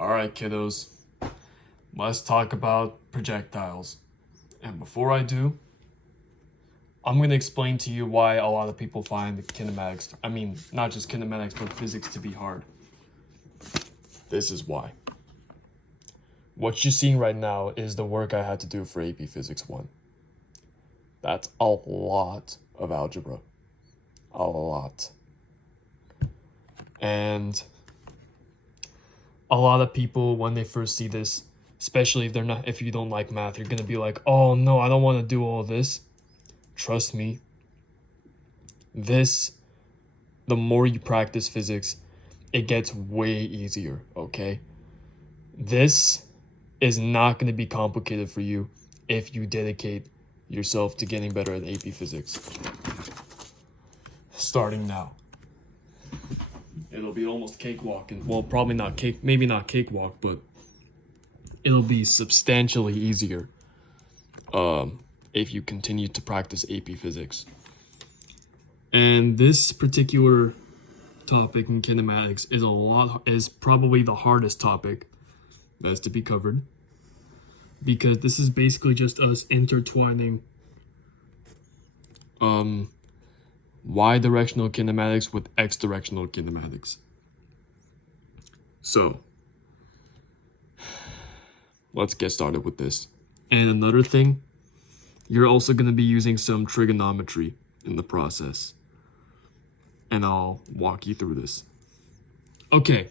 Alright, kiddos, let's talk about projectiles. And before I do, I'm going to explain to you why a lot of people find kinematics, not just kinematics, but physics to be hard. This is why. What you're seeing right now is the work I had to do for AP Physics 1. That's a lot of algebra. A lot. And a lot of people, when they first see this, especially if you don't like math, you're gonna be like, oh no, I don't want to do all this. Trust me, the more you practice physics, it gets way easier, okay? This is not going to be complicated for you if you dedicate yourself to getting better at AP Physics. Starting now. It'll be almost cakewalk, and well, probably not cake, maybe not cakewalk, but it'll be substantially easier if you continue to practice AP Physics. And this particular topic in kinematics is probably the hardest topic that's to be covered, because this is basically just us intertwining y-directional kinematics with x-directional kinematics. So let's get started with this. And another thing, you're also going to be using some trigonometry in the process, and I'll walk you through this. Okay,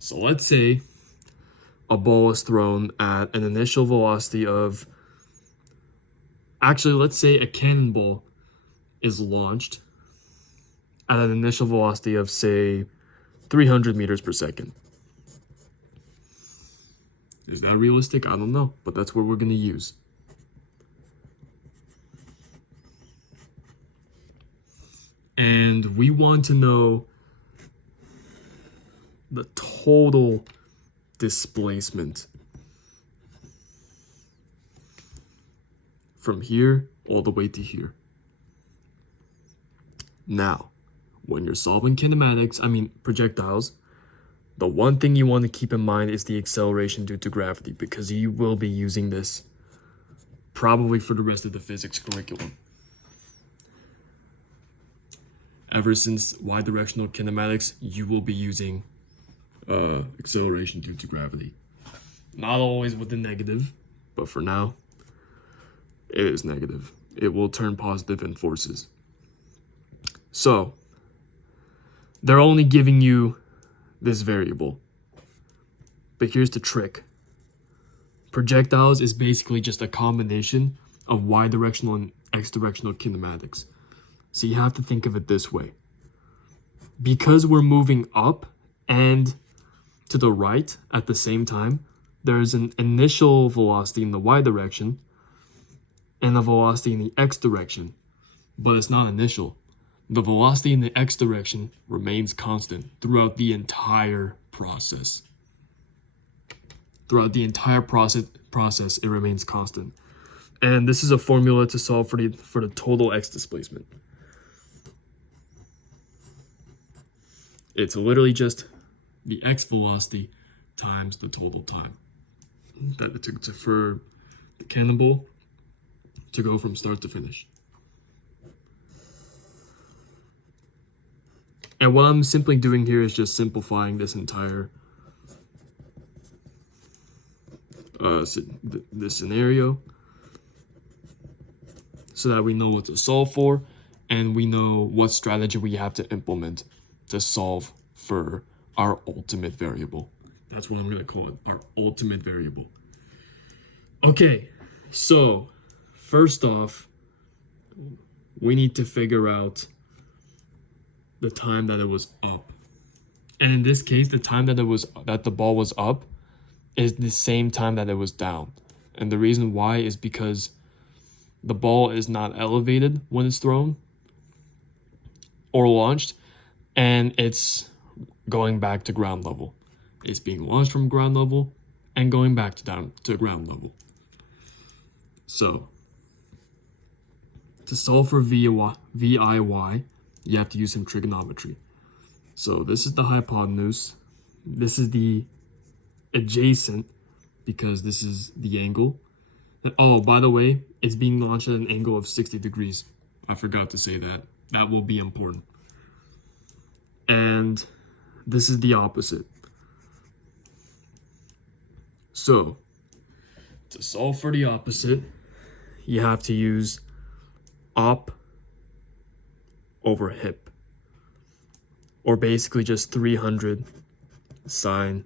so let's say a ball is thrown at an initial velocity of, let's say a cannonball is launched at an initial velocity of, say, 300 meters per second. Is that realistic? I don't know, but that's what we're going to use. And we want to know the total displacement from here all the way to here. Now, when you're solving projectiles, the one thing you want to keep in mind is the acceleration due to gravity, because you will be using this probably for the rest of the physics curriculum. Ever since y-directional kinematics, you will be using acceleration due to gravity. Not always with the negative, but for now, it is negative. It will turn positive in forces. So, they're only giving you this variable. But here's the trick. Projectiles is basically just a combination of y-directional and x-directional kinematics. So you have to think of it this way. Because we're moving up and to the right at the same time, there's an initial velocity in the y direction and a velocity in the x direction, but it's not initial. The velocity in the x direction remains constant throughout the entire process. Throughout the entire process, it remains constant. And this is a formula to solve for the total x displacement. It's literally just the x velocity times the total time that it took for the cannonball to go from start to finish. And what I'm simply doing here is just simplifying this entire this scenario so that we know what to solve for and we know what strategy we have to implement to solve for our ultimate variable. That's what I'm going to call it, our ultimate variable. Okay, so first off, we need to figure out the time that it was up. And in this case, the time that the ball was up is the same time that it was down. And the reason why is because the ball is not elevated when it's thrown or launched, and it's going back to ground level. It's being launched from ground level and going back to ground level. So, to solve for VIY, you have to use some trigonometry. So this is the hypotenuse, this is the adjacent because this is the angle. Oh, by the way, it's being launched at an angle of 60 degrees. I forgot to say that. That will be important. And this is the opposite. So, to solve for the opposite, you have to use op over hip. Or basically just 300 sine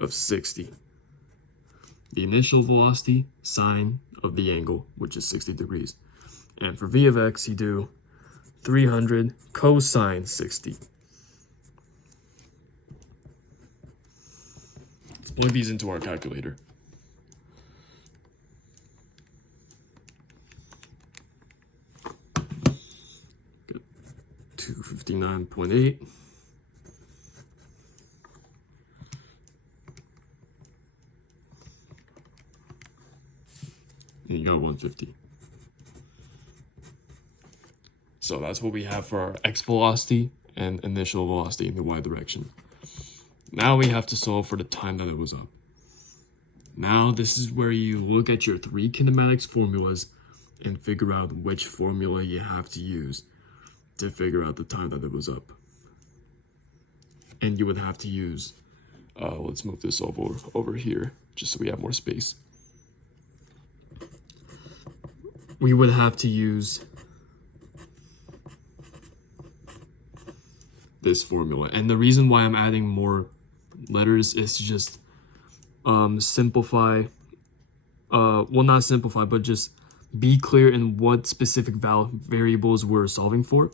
of 60. The initial velocity, sine of the angle, which is 60 degrees. And for v of x, you do 300 cosine 60. Let's plug these into our calculator. Good. 259.8. And you got 150. So that's what we have for our x velocity and initial velocity in the y direction. Now we have to solve for the time that it was up. Now this is where you look at your three kinematics formulas and figure out which formula you have to use to figure out the time that it was up. And you would have to use, let's move this over here, just so we have more space. We would have to use this formula. And the reason why I'm adding more letters is to just simplify, well, not simplify, but just be clear in what specific variables we're solving for.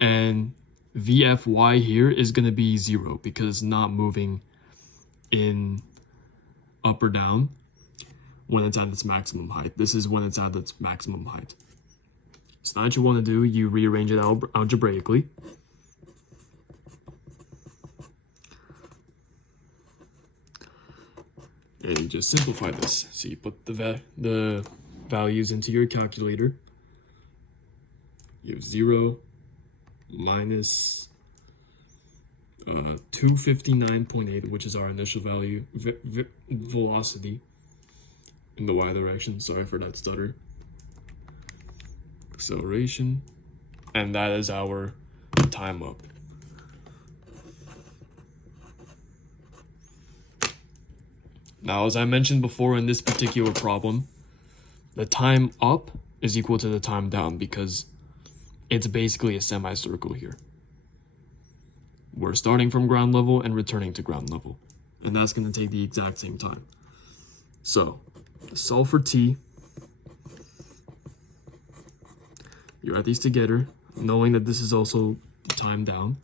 And VFY here is going to be 0 because it's not moving in up or down when it's at its maximum height. This is when it's at its maximum height. So now what you want to do, you rearrange it algebraically. And you just simplify this. So you put the values into your calculator. You have 0 minus 259.8, which is our initial value, velocity in the y direction. Sorry for that stutter. Acceleration. And that is our time up. Now, as I mentioned before in this particular problem, the time up is equal to the time down because it's basically a semicircle here. We're starting from ground level and returning to ground level, and that's going to take the exact same time. So, solve for t. You add these together, knowing that this is also the time down.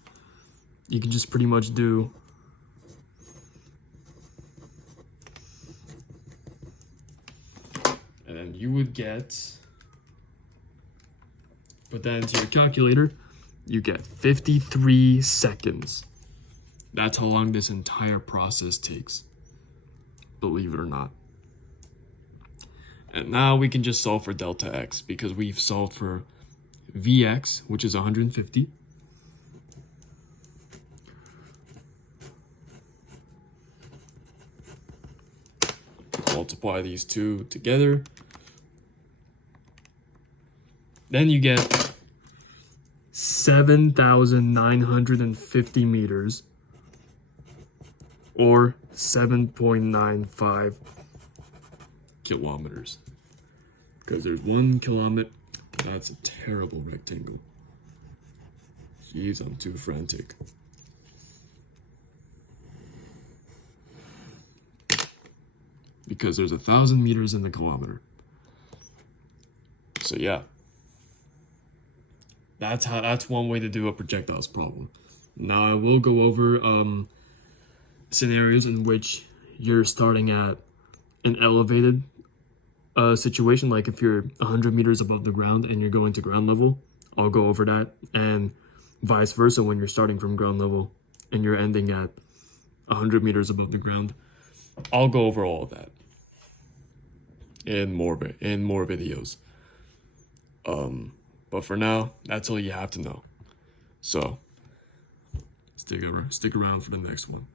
You can just pretty much do and then you would get, put that into your calculator, you get 53 seconds. That's how long this entire process takes, believe it or not. And now we can just solve for delta x because we've solved for Vx, which is 150. Multiply these two together. Then you get 7,950 meters or 7.95 kilometers. Because there's 1 kilometer. That's a terrible rectangle. Jeez, I'm too frantic. Because there's 1,000 meters in the kilometer. So yeah. That's one way to do a projectiles problem. Now I will go over scenarios in which you're starting at an elevated situation, like if you're 100 meters above the ground and you're going to ground level. I'll go over that, and vice versa when you're starting from ground level and you're ending at 100 meters above the ground. I'll go over all of that in more videos. But for now, that's all you have to know. So stick around for the next one.